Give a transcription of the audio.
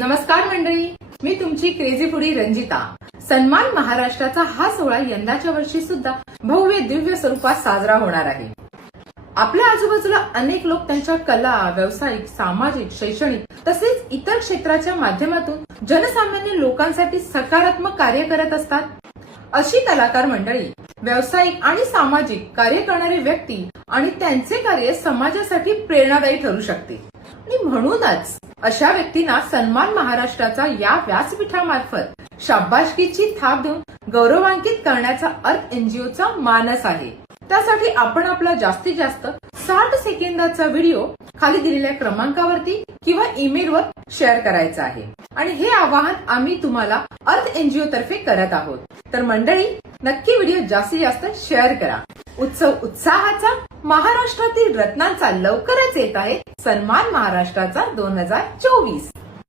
नमस्कार मंडळी, मी तुमची क्रेझी फूडी रंजिता। सन्मान महाराष्ट्राचा हा सोहळा यंदाच्या वर्षी सुद्धा भव्य दिव्य स्वरूपात साजरा होणार आहे। आपल्या आजूबाजूला अनेक लोक त्यांच्या कला, व्यावसायिक, सामाजिक, शैक्षणिक तसेच इतर क्षेत्राच्या माध्यमातून जनसामान्य लोकांसाठी सकारात्मक कार्य करत असतात। अशी कलाकार मंडळी, व्यावसायिक आणि सामाजिक कार्य करणारे व्यक्ती आणि त्यांचे कार्य समाजासाठी प्रेरणादायी ठरू शकते आणि म्हणूनच अशा व्यक्तींना सन्मान महाराष्ट्राचा या व्यासपीठामार्फत शाबासकीची थाप देऊन गौरवान्वित करण्याचा अर्थ एनजीओचा मानस आहे। त्यासाठी आपण आपला जास्तीत जास्त 60 सेकंदाचा व्हिडिओ खाली दिलेल्या क्रमांकावरती किंवा ईमेलवर शेअर करायचा आहे आणि हे आवाहन आम्ही तुम्हाला अर्थ एनजीओ तर्फे करत आहोत। तर मंडळी, नक्की व्हिडिओ जास्तीत जास्त शेअर करा। उत्सव उत्साहाचा, महाराष्ट्रातील रत्नांचा लवकरच येत आहे सन्मान महाराष्ट्राचा 2024।